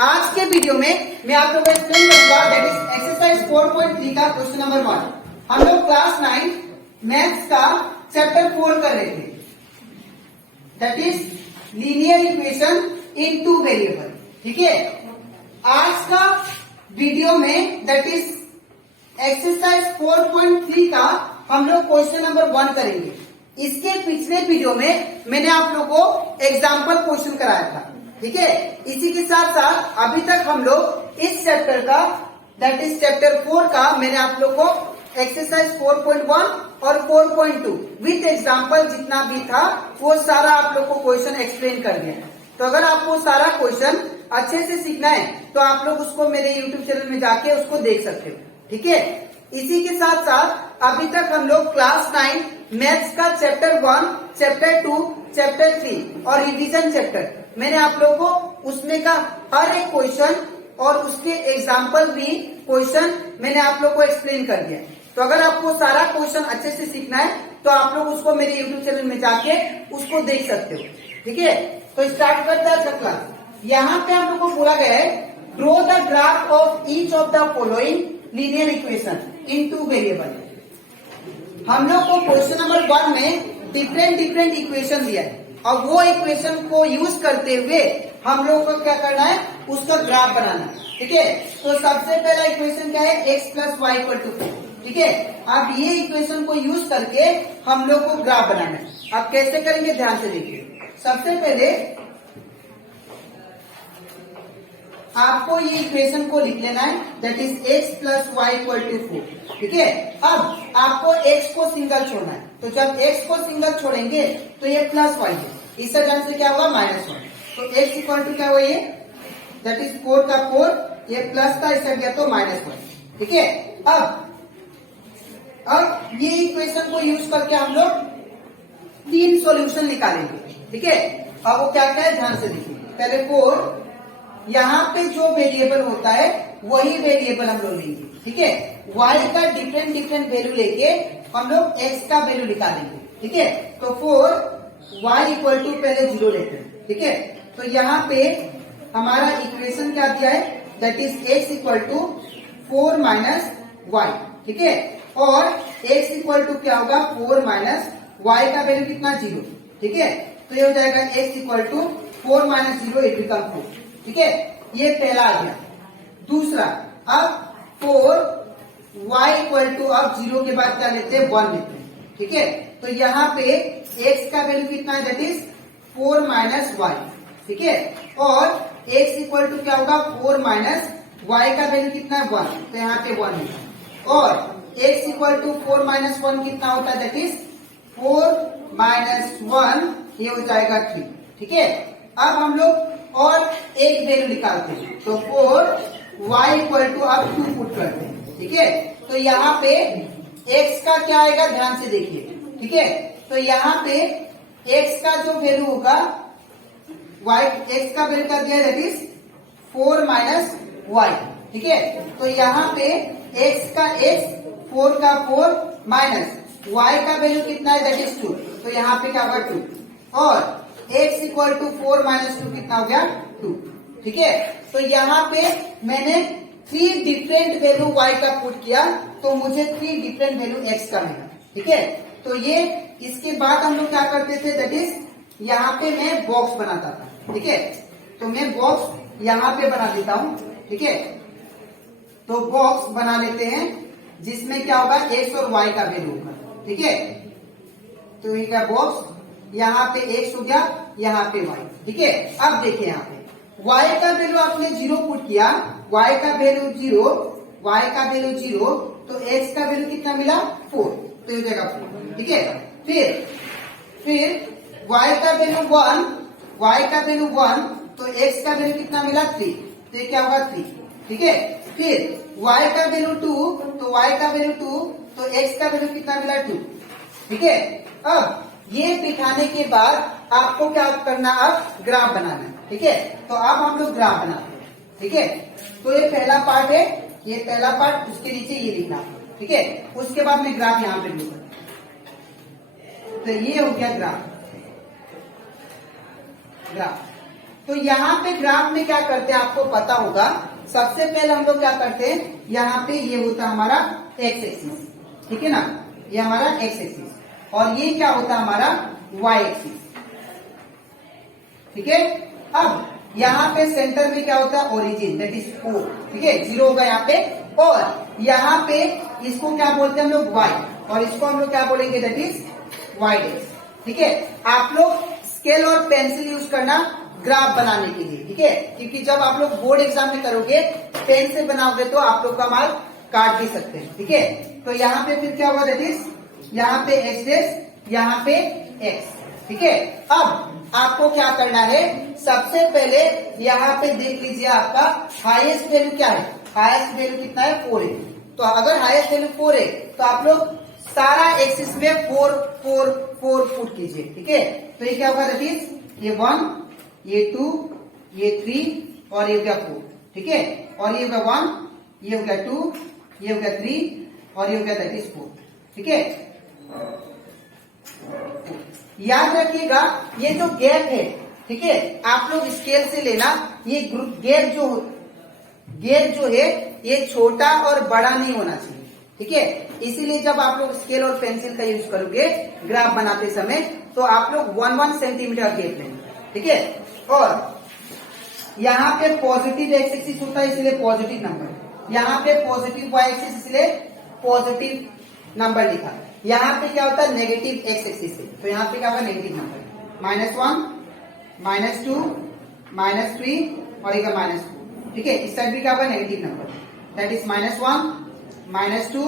आज के वीडियो में मैं आप लोगों को एक्सप्लेन करूंगा दैट इज एक्सरसाइज 4.3 का क्वेश्चन नंबर 1। हम लोग क्लास 9 मैथ्स का चैप्टर 4 कर रहे थे, that is linear equation in two variable. ठीक है, आज का वीडियो में दैट इज एक्सरसाइज 4.3 का हम लोग क्वेश्चन नंबर 1 करेंगे। इसके पिछले वीडियो में मैंने आप लोगों को एग्जाम्पल क्वेश्चन कराया था। ठीक है, इसी के साथ साथ अभी तक हम लोग इस चैप्टर का दैट इज चैप्टर 4 का मैंने आप लोग को एक्सरसाइज 4.1 और 4.2 विथ एग्जाम्पल जितना भी था वो सारा आप लोग को क्वेश्चन एक्सप्लेन कर दिया। तो अगर आपको सारा क्वेश्चन अच्छे से सीखना है तो आप लोग उसको मेरे यूट्यूब चैनल में जाके उसको देख सकते हो। ठीक है, इसी के साथ साथ अभी तक हम लोग क्लास 9 मैथ्स का चैप्टर 1, चैप्टर 2, चैप्टर 3 और रिवीजन चैप्टर मैंने आप लोगों को उसमें का हर एक क्वेश्चन और उसके एग्जाम्पल भी क्वेश्चन मैंने आप लोग को एक्सप्लेन कर दिया। तो अगर आपको सारा क्वेश्चन अच्छे से सीखना है तो आप लोग उसको मेरे यूट्यूब चैनल में जाके उसको देख सकते हो। ठीक है, तो स्टार्ट करते हैं आज क्लास। यहाँ पे हम लोग को बोला गया है draw the graph of each of the following linear equation in two variable. हम लोग को क्वेश्चन नंबर 1 में डिफरेंट इक्वेशन दिया है और वो इक्वेशन को यूज करते हुए हम लोग को क्या करना है, उसका ग्राफ बनाना है। ठीक है, तो सबसे पहला इक्वेशन क्या है, x plus y equal to 4। ठीक है, अब ये इक्वेशन को यूज करके हम लोग को ग्राफ बनाना है। अब कैसे करेंगे ध्यान से देखिए। सबसे पहले आपको ये इक्वेशन को लिख लेना है that is x plus y equal to 4। ठीक है, अब आपको x को सिंगल छोड़ना है, तो जब x को सिंगल छोड़ेंगे तो ये प्लस वाई है, इस टर्म से क्या होगा -1। तो x इक्वल टू क्या हुआ, ये दैट इज 4 का 4, ये प्लस का इस गया तो -1। ठीक है, अब ये इक्वेशन को यूज करके हम लोग 3 सॉल्यूशन निकालेंगे। ठीक है, अब वो क्या क्या है ध्यान से देखिए। पहले 4, यहाँ पे जो वेरिएबल होता है वही वेरिएबल हम लोग लेंगे। ठीक है, y का डिफरेंट वैल्यू लेके हम लोग x का वैल्यू निकालेंगे। ठीक है, तो 4y इक्वल टू पहले 0 लेते हैं। ठीक है, तो यहाँ पे हमारा इक्वेशन क्या दिया है that is x equal to 4 minus y. ठीक है, और x इक्वल टू क्या होगा 4 माइनस वाई का वैल्यू कितना 0। ठीक है, तो ये हो जाएगा x equal to 4 minus 0 it become 4। ठीक है, ये पहला आ गया। दूसरा, अब 4y इक्वल टू अब 0 के बाद क्या लेते हैं 1 लेते हैं। ठीक है, तो यहाँ पे x का वैल्यू कितना है दैट इज 4 माइनस वाई। ठीक है, और x इक्वल टू क्या होगा 4 माइनस वाई का वैल्यू कितना है 1, तो यहाँ पे 1 है। और x इक्वल टू 4 माइनस 1 कितना होता है दैट इज 4 माइनस 1, ये हो जाएगा 3। ठीक है, अब हम लोग और एक वैल्यू निकालते हैं, तो 4y इक्वल टू अब 2 पुट करते हैं। ठीक है, तो यहाँ पे x का क्या आएगा ध्यान से देखिए। ठीक है, तो यहाँ पे x का जो वैल्यू होगा x का वैल्यू क्या दिया दैट इज 4 माइनस वाई। ठीक है, तो यहाँ पे x का x 4 का 4 माइनस y का वैल्यू कितना है दैट इज 2, तो यहाँ पे क्या होगा 2, और x इक्वल टू 4 माइनस 2 कितना हो गया 2। ठीक है, तो यहाँ पे मैंने 3 डिफरेंट वैल्यू y का पुट किया तो मुझे 3 डिफरेंट वैल्यू x का मिला। ठीक है, तो ये इसके बाद हम लोग क्या करते थे दैट इज यहाँ पे मैं बॉक्स बनाता था। ठीक है, तो मैं बॉक्स यहाँ पे बना देता हूँ। ठीक है, तो बॉक्स बना लेते हैं जिसमें क्या होगा x और y का वैल्यू होगा। ठीक है, तो ये क्या बॉक्स यहाँ पे x हो गया, यहाँ पे y। ठीक है, अब देखिए यहाँ पे y का वैल्यू आपने 0 पुट किया, y का वैल्यू 0, y का वैल्यू 0, तो x का वैल्यू कितना मिला 4, तो ये जाएगा 4। ठीक है, फिर y का वैल्यू 1, y का वैल्यू 1, तो x का वैल्यू कितना मिला 3, तो ये क्या होगा 3। ठीक है, फिर y का वैल्यू 2, तो y का वैल्यू 2, तो x का वैल्यू कितना मिला 2। ठीक है, अब ये बिठाने के बाद आपको क्या करना, अब ग्राफ बनाना है। ठीक है, तो अब हम लोग ग्राफ बनाते हैं। ठीक है, तो ये पहला पार्ट है, ये पहला पार्ट, उसके नीचे ये लिखना। ठीक है, उसके बाद मैं ग्राफ यहाँ पे लूंगा, तो ये हो गया ग्राफ। तो यहाँ पे ग्राफ में क्या करते हैं आपको पता होगा। सबसे पहले हम लोग क्या करते हैं, यहाँ पे ये होता है हमारा एक्स एक्सिस, ठीक है ना, ये हमारा एक्स एक्सिस, और ये क्या होता है हमारा वाई एक्सिस, ठीक है। अब यहाँ पे सेंटर में क्या होता है ओरिजिन, दैट इज O, ठीक है, 0 होगा यहाँ पे, और यहाँ पे इसको क्या बोलते हैं हम लोग y, और इसको हम लोग क्या बोलेंगे, दैट इज y डैश, ठीक है। आप लोग स्केल और पेंसिल यूज करना ग्राफ बनाने के लिए, ठीक है, क्योंकि जब आप लोग बोर्ड एग्जाम में करोगे पेन से बनाओगे तो आप लोग का मार्क काट भी सकते हैं, ठीक है। तो यहाँ पे फिर क्या होगा, दैट इज यहाँ पे x डैश, यहाँ पे x, ठीक है। अब आपको क्या करना है, सबसे पहले यहाँ पे देख लीजिए आपका हाईएस्ट वैल्यू क्या है, हाईएस्ट वैल्यू कितना है 4 है। तो अगर हाईएस्ट वैल्यू 4 है तो आप लोग सारा एक्सिस में 4 4 4 पुट कीजिए, ठीक है। तो ये क्या होगा, दैट इज ये 1, ये 2, ये 3 और ये हो गया 4, ठीक है। और ये हो गया 1, ये हो गया 2, ये हो गया 3 और ये हो गया दैट इज 4, ठीक है। याद रखिएगा ये जो गैप है, ठीक है, आप लोग स्केल से लेना, ये गैप जो है ये छोटा और बड़ा नहीं होना चाहिए, ठीक है। इसीलिए जब आप लोग स्केल और पेंसिल का यूज करोगे ग्राफ बनाते समय तो आप लोग 1 सेंटीमीटर गैप लेंगे, ठीक है। और यहाँ पे पॉजिटिव एक्स एक्सिस होता है इसलिए पॉजिटिव नंबर, यहाँ पे पॉजिटिव वाई एक्सिस इसलिए पॉजिटिव नंबर लिखा। यहाँ पे क्या होता है नेगेटिव एक्स एक्सिस है, तो यहाँ पे क्या होगा नेगेटिव नंबर, -1, -2, -3 और एक -2, ठीक है। इस साइड भी क्या होगा नेगेटिव नंबर, दैट इज -1, -2,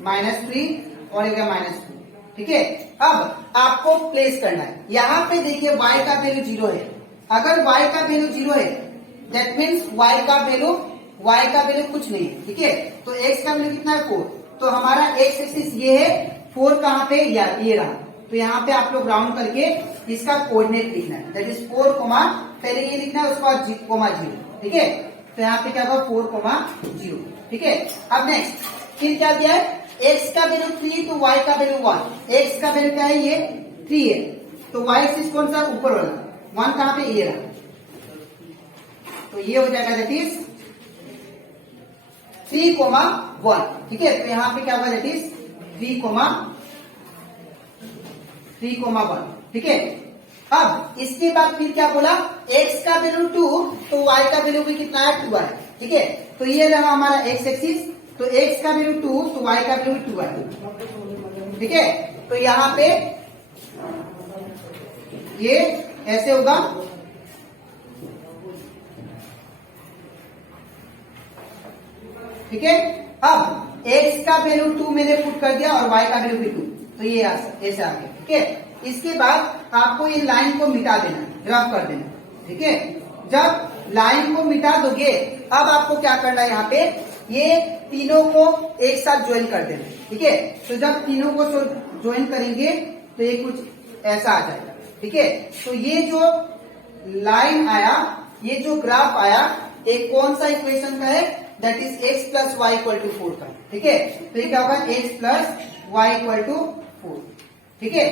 -3 और एक -2, ठीक है। अब आपको प्लेस करना है, यहाँ पे देखिए y का वैल्यू 0 है, अगर y का वैल्यू 0 है दैट मीन्स y का वैल्यू कुछ नहीं है, ठीक है। तो x का वैल्यू कितना है 4, तो हमारा x एक्सिस ये है, 4 कहाँ पे ये रहा, तो यहाँ पे आप लोग राउंड करके इसका कोऑर्डिनेट लिखना है, दैट इज 4, पहले ये लिखना है उसके बाद 0, ठीक है। तो यहाँ पे क्या होगा 4, 0, ठीक है। अब नेक्स्ट फिर क्या दिया है, x का वैल्यू 3 तो y का वैल्यू 1, x का वैल्यू क्या है ये 3 है, तो y एक्सिस कौन सा ऊपर वाला, 1 कहाँ पे ये रहा, तो ये हो जाएगा दैट इज 3, 1, ठीक है। तो यहाँ पे क्या होगा दैट इज 3, 1, ठीक है। अब इसके बाद फिर क्या बोला, x का वैल्यू 2 तो y का वैल्यू भी कितना है 2 है, ठीक है। तो ये रहा हमारा x एक्सिस, तो x का वैल्यू 2 तो y का वैल्यू 2 है, ठीक है। तो यहाँ पे ये ऐसे होगा, ठीक है। अब x का वैल्यू 2 मैंने पुट कर दिया और y का वैल्यू भी 2, तो ये ऐसे आ गया, ठीक है। इसके बाद आपको ये लाइन को मिटा देना, रफ कर देना, ठीक है। जब लाइन को मिटा दोगे अब आपको क्या करना है, यहाँ पे ये तीनों को एक साथ ज्वाइन कर देना, ठीक है। तो जब तीनों को ज्वाइन करेंगे तो ये कुछ ऐसा आ जाएगा, ठीक है। तो ये जो लाइन आया, ये जो ग्राफ आया, एक कौन सा इक्वेशन का है, that is x plus y equal to 4 का, ठीक है। तो ये क्या होगा x plus y equal to 4, ठीक है।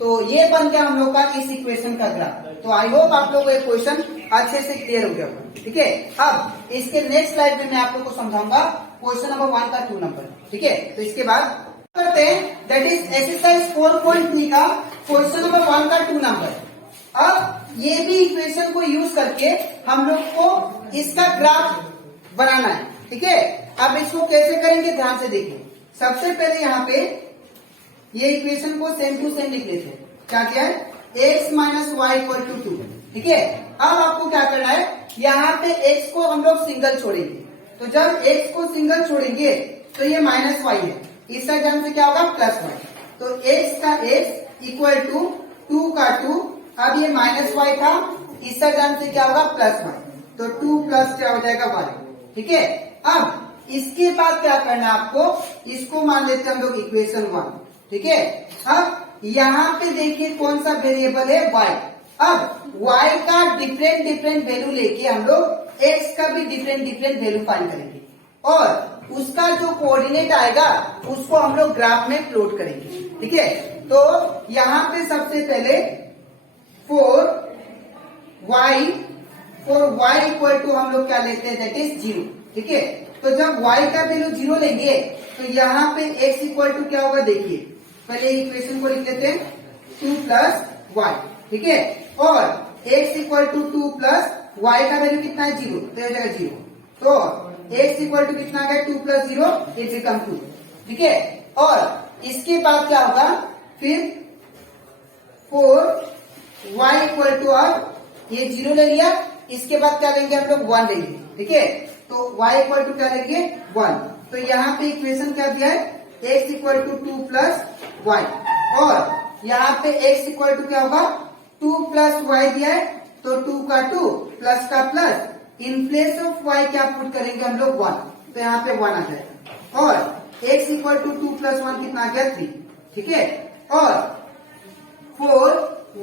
तो ये बन गया हम लोग का इस इक्वेशन का ग्राफ। तो आई होप आप लोगों को ये क्वेश्चन अच्छे से क्लियर हो गया होगा, ठीक है। अब इसके नेक्स्ट स्लाइड में मैं आप लोग को समझाऊंगा क्वेश्चन नंबर 1 का 2 नंबर, ठीक है। तो इसके बाद करते हैं दैट इज एक्सरसाइज 4.3 का क्वेश्चन नंबर 1 का 2 नंबर। अब ये भी इक्वेशन को यूज करके हम लोग को इसका ग्राफ बनाना है, ठीक है। अब इसको कैसे करेंगे ध्यान से देखिए। सबसे पहले यहाँ पे ये इक्वेशन को सेम टू सेम लिख लेते हैं, क्या किया है x minus y equal to 2, ठीक है। अब आपको क्या करना है, यहाँ पे x को हम लोग सिंगल छोड़ेंगे, तो जब x को सिंगल छोड़ेंगे तो ये माइनस वाई है, इस साइड जाने से क्या होगा प्लस वाई, तो x का x इक्वल टू 2 का 2, अब ये माइनस वाई था, इस साइड जाने से क्या होगा प्लस वाई, तो 2 प्लस क्या हो जाएगा वाई, ठीक है। अब इसके बाद क्या करना है आपको, इसको मान लेते हैं हम लोग इक्वेशन 1, ठीक है। अब यहाँ पे देखिए कौन सा वेरिएबल है y, अब y का डिफरेंट वैल्यू लेके हम लोग x का भी डिफरेंट वैल्यू फाइंड करेंगे और उसका जो कोऑर्डिनेट आएगा उसको हम लोग ग्राफ में प्लॉट करेंगे, ठीक है। तो यहाँ पे सबसे पहले 4, y for y equal to हम लोग क्या लेते हैं, दैट इज 0। ठीक है, तो जब y का वैल्यू 0 लेंगे तो यहाँ पे x इक्वल टू क्या होगा, देखिए पहले इक्वेशन को लिख लेते हैं 2 प्लस y। ठीक है, और x equal to 2 plus y का वैल्यू कितना है, 0, तो हो जाएगा 0। तो x इक्वल टू कितना आ गया, 2 प्लस 0 इट बिकम 2। ठीक है, और इसके बाद क्या होगा, फिर 4 y इक्वल टू, अब ये 0 ले लिया, इसके बाद क्या लेंगे हम लोग, 1 लेंगे। ठीक है, तो y इक्वल टू क्या लेंगे, 1। तो यहाँ पे इक्वेशन क्या दिया है, x equal to 2 plus y, और यहाँ पे x इक्वल टू क्या होगा, 2 प्लस y दिया है, तो 2 का 2 प्लस का plus, in place of y क्या पुट करेंगे हम लोग, 1, तो यहाँ पे 1 आ जाएगा, और x इक्वल टू 2 प्लस 1 कितना आ गया, 3। ठीक है, और 4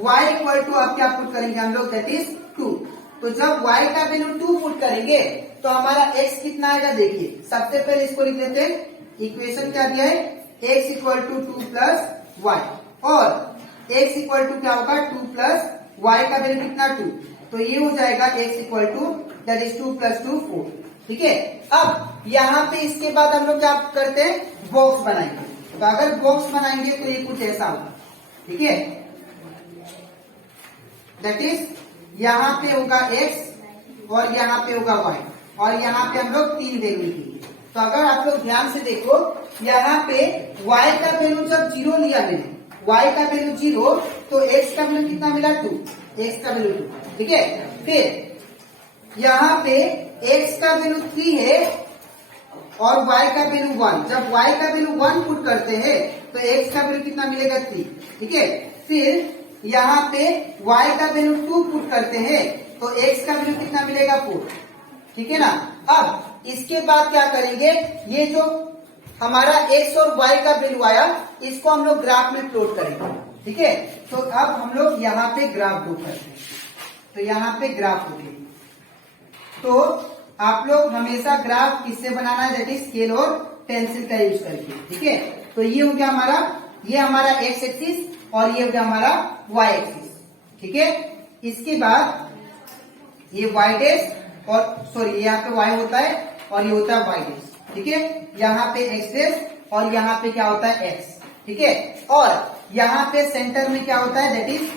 y इक्वल टू अब क्या पुट करेंगे हम लोग, दैट इज 2। तो जब y का वैल्यू 2 पुट करेंगे तो हमारा x कितना आएगा, देखिए सबसे पहले इसको लिख लेते हैं, इक्वेशन क्या दिया है, x equal to 2 plus y, और x इक्वल टू क्या होगा, 2 प्लस y का वैल्यू कितना, 2, तो ये हो जाएगा x equal to that is 2 plus 2 4। ठीक है, अब यहाँ पे इसके बाद हम लोग क्या करते हैं, बॉक्स बनाएंगे। तो अगर बॉक्स बनाएंगे तो ये कुछ ऐसा होगा। ठीक है, दैट इज यहाँ पे होगा x और यहाँ पे होगा y, और यहाँ पे हम लोग 3 वैल्यू लिखेंगे। तो अगर आप लोग ध्यान से देखो, यहाँ पे y का वैल्यू जब 0 लिया मैंने, y का वैल्यू 0, तो x का वैल्यू कितना मिला, 2, x का वैल्यू 2। ठीक है, फिर यहाँ पे x का वैल्यू 3 है और y का वैल्यू 1। जब y का वैल्यू 1 पुट करते हैं तो x का वैल्यू कितना मिलेगा, 3। ठीक है, फिर यहाँ पे y का वैल्यू 2 पुट करते हैं तो x का वैल्यू कितना मिलेगा, 4। ठीक है ना, अब इसके बाद क्या करेंगे, ये जो हमारा x और y का वैल्यू आया, इसको हम लोग ग्राफ में प्लॉट करेंगे। ठीक है, तो अब हम लोग यहाँ पे ग्राफ ड्रॉ करते हैं। तो यहाँ पे ग्राफ होगी, तो आप लोग हमेशा ग्राफ किससे बनाना है, दैट इज स्केल और पेंसिल का यूज करके। ठीक है, तो ये हो गया हमारा, ये हमारा x एक्सिस और ये हो गया हमारा y एक्सिस। ठीक है, इसके बाद ये y डैश, और सॉरी यहाँ पे y होता है और ये होता है y डैश। ठीक है, यहाँ पे x डैश और यहाँ पे क्या होता है x। ठीक है, और यहाँ पे सेंटर में क्या होता है, दैट इज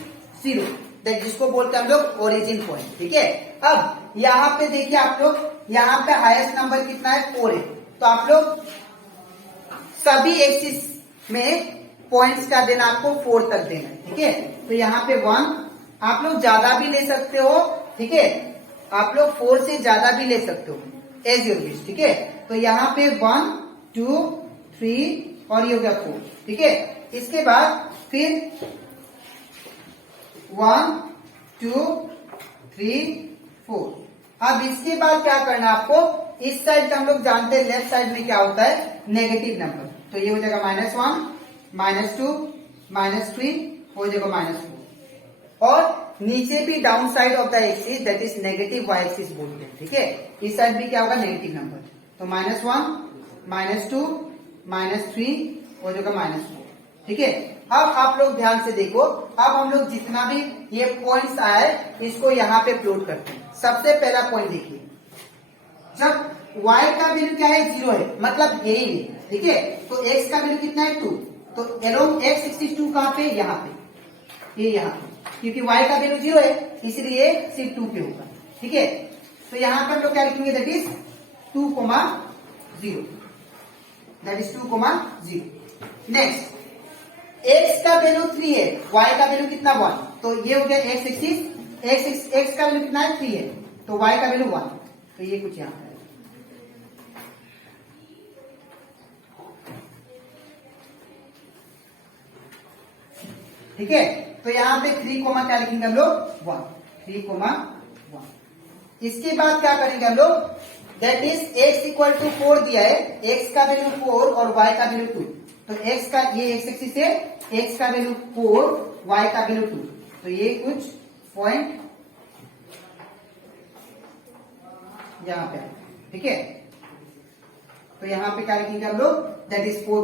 0, दैट जिसको बोलते हैं हम लोग ओरिजिन पॉइंट। ठीक है, अब यहाँ पे देखिए आप लोग, यहाँ पे हाईएस्ट नंबर कितना है, 4 है। तो आप लोग सभी एक्सिस में पॉइंट्स क्या देना, आपको 4 तक देना है। ठीक है, तो यहाँ पे 1, आप लोग ज्यादा भी ले सकते हो। ठीक है, आप लोग 4 से ज्यादा भी ले सकते हो, एज योर विश। ठीक है, तो यहाँ पे 1 2 3 और ये हो गया 4। ठीक है, इसके बाद फिर 1 2 3 4। अब इसके बाद क्या करना आपको, इस साइड हम लोग जानते हैं लेफ्ट साइड में क्या होता है, नेगेटिव नंबर। तो ये हो जाएगा -1 -2 -3 हो जाएगा -4, और नीचे भी down side of the axis that is negative y axis बोलते हैं। ठीक है, इस साइड भी क्या होगा, नेगेटिव नंबर। तो -1 -2 -3 हो जाएगा -4। ठीक है, अब आप लोग ध्यान से देखो, अब हम लोग जितना भी ये पॉइंट्स आए इसको यहाँ पे प्लॉट करते हैं। सबसे पहला पॉइंट देखिए, जब y का वैल्यू क्या है, 0 है, मतलब यही है। ठीक है, तो x का वैल्यू कितना है, 2, तो अलोंग x एक्सिस 2 कहाँ पे, यहाँ पे, ये यहाँ पे, क्योंकि y का वैल्यू 0 है इसलिए सिर्फ 2 पे होगा। ठीक है, तो यहाँ पे हम लोग क्या लिखेंगे, that is 2, 0, that is 2, 0। Next, x का वैल्यू 3 है, y का वैल्यू कितना, 1, तो ये हो गया x एक्सिस, x का वैल्यू कितना है, 3 है, तो y का वैल्यू 1, तो ये कुछ यहाँ पे। ठीक है, तो यहाँ पे 3 क्या लिखेंगे हम लोग, 1, 3, 1। इसके बाद क्या करेंगे हम लोग, that is x equal to 4 दिया है, x का वैल्यू 4 और y का वैल्यू 2। तो x का, ये x एक्सिस है, x का वैल्यू 4 y का वैल्यू 2, तो ये कुछ पॉइंट यहाँ पे। ठीक है, तो यहाँ पे क्या लिखेंगे हम लोग, दैट इज 4,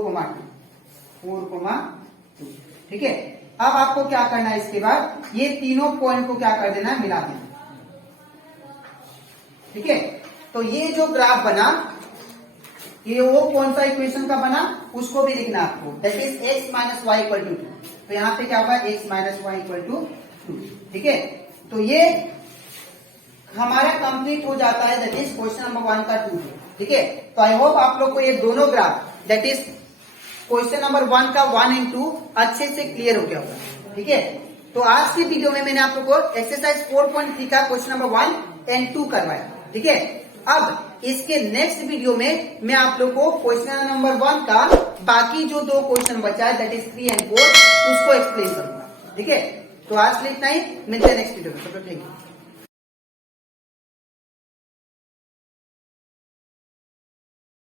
2। ठीक है, अब आपको क्या करना है, इसके बाद ये तीनों पॉइंट को क्या कर देना है, मिला देना। ठीक है। तो ये जो ग्राफ बना, ये वो कौन सा इक्वेशन का बना उसको भी लिखना आपको, that is x minus y equal to 2। तो यहाँ पे क्या होगा, x minus y equal to 2। ठीक है, तो ये हमारा कंप्लीट हो जाता है, दैट इज क्वेश्चन नंबर 1 का 2। ठीक है, तो आई होप आप लोग को ये दोनों graph, that is question number 1 का 1 एंड 2 अच्छे से क्लियर हो गया होगा। ठीक है, तो आज की वीडियो में मैंने आप लोग को एक्सरसाइज 4.3 का क्वेश्चन नंबर 1 एंड 2 करवाया। ठीक है, अब इसके नेक्स्ट वीडियो में मैं आप लोग को क्वेश्चन नंबर 1 का बाकी जो 2 क्वेश्चन बचा है, दैट इज 3 एंड 4, उसको एक्सप्लेन करूंगा। ठीक है, तो आज के लिए इतना ही, मिलते हैं नेक्स्ट वीडियो में। Thank you.